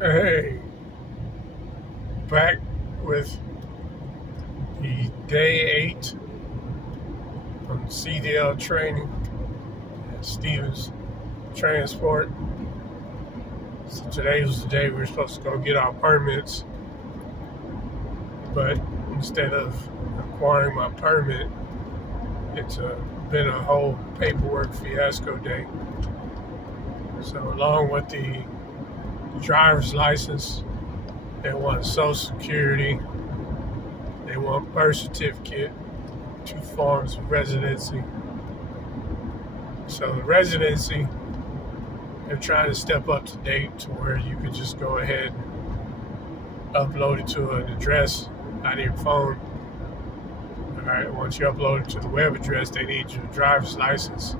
Hey, back with the day 8 on CDL training at Stevens Transport. So today was the day we were supposed to go get our permits, but instead of acquiring my permit, it's been a whole paperwork fiasco day. So along with the driver's license, they want Social Security, they want birth certificate, 2 forms of residency. So the residency, they're trying to step up to date to where you could just go ahead and upload it to an address out of your phone. All right, once you upload it to the web address, they need your driver's license.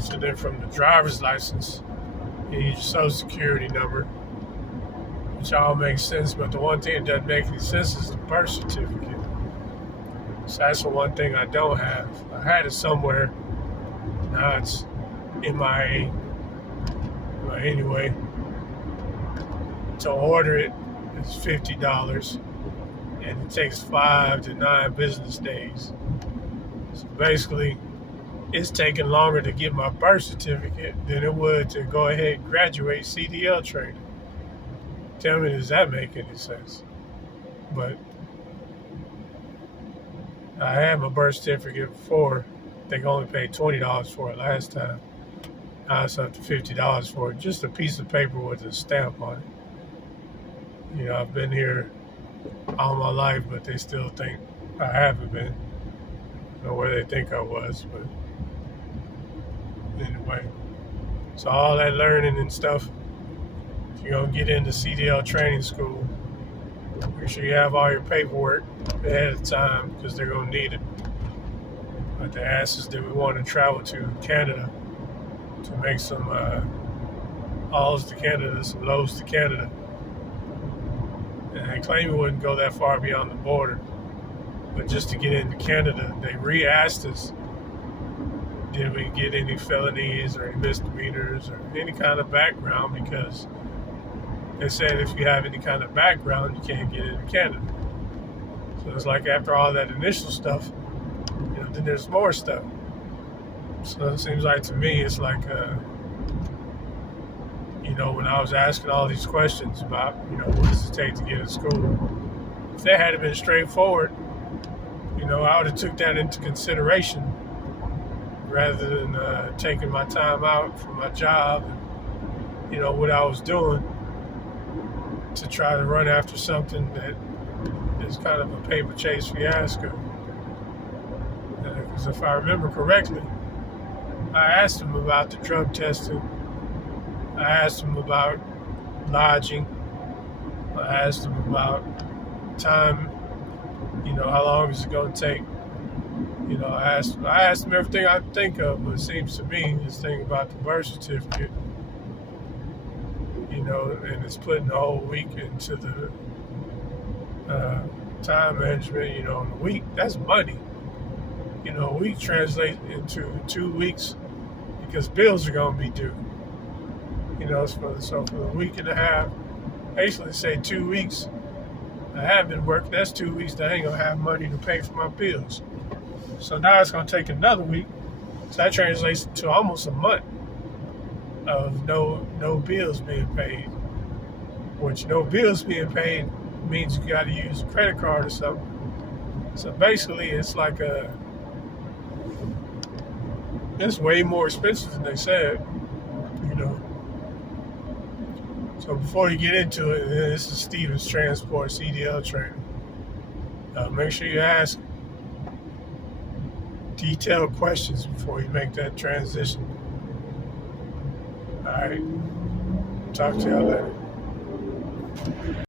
So then from the driver's license, you need your social security number, which all makes sense, but the one thing that doesn't make any sense is the birth certificate. So that's the one thing I don't have. I had it somewhere. Now it's MIA. But anyway, to order it is $50, and it takes 5 to 9 business days. So basically, it's taking longer to get my birth certificate than it would to go ahead and graduate CDL training. Tell me, does that make any sense? But I had my birth certificate before. I think I only paid $20 for it last time. Now it's up to $50 for it. Just a piece of paper with a stamp on it. You know, I've been here all my life, but they still think I haven't been. I don't know where they think I was, but anyway. So all that learning and stuff, if you're going to get into CDL training school, make sure you have all your paperwork ahead of time because they're going to need it. But they asked us that we want to travel to Canada to make some alls to Canada, some lows to Canada. And they claimed we wouldn't go that far beyond the border. But just to get into Canada, they re-asked us, did we get any felonies or any misdemeanors or any kind of background, because they said if you have any kind of background, you can't get into Canada. So it's like after all that initial stuff, then there's more stuff. So it seems like to me, it's like, when I was asking all these questions about, what does it take to get in school? If that had been straightforward, I would have took that into consideration rather than taking my time out from my job and, what I was doing to try to run after something that is kind of a paper chase fiasco. Because if I remember correctly, I asked him about the drug testing. I asked him about lodging. I asked him about time. How long is it going to take? I asked him everything I could think of, but it seems to me this thing about the birth certificate, and it's putting a whole week into the time management. In a week, that's money. A week translates into 2 weeks because bills are going to be due. So for a week and a half, basically say 2 weeks, I haven't been working. That's 2 weeks that I ain't going to have money to pay for my bills. So now it's going to take another week. So that translates to almost a month of no bills being paid. Which no bills being paid means you got to use a credit card or something. So basically, it's like it's way more expensive than they said, So before you get into it, this is Stevens Transport CDL training. Make sure you ask detailed questions before you make that transition. All right. Talk to y'all later.